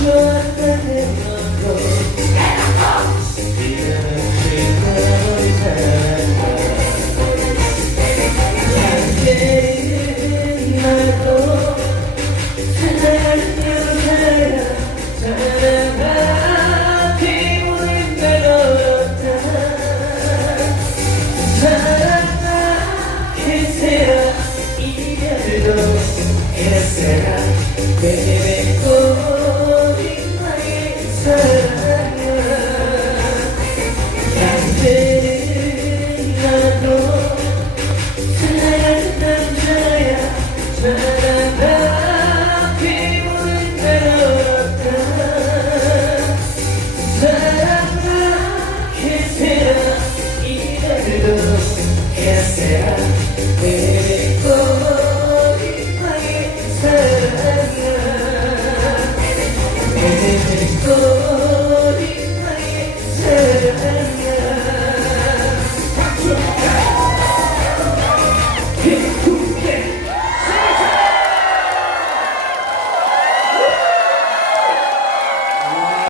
good.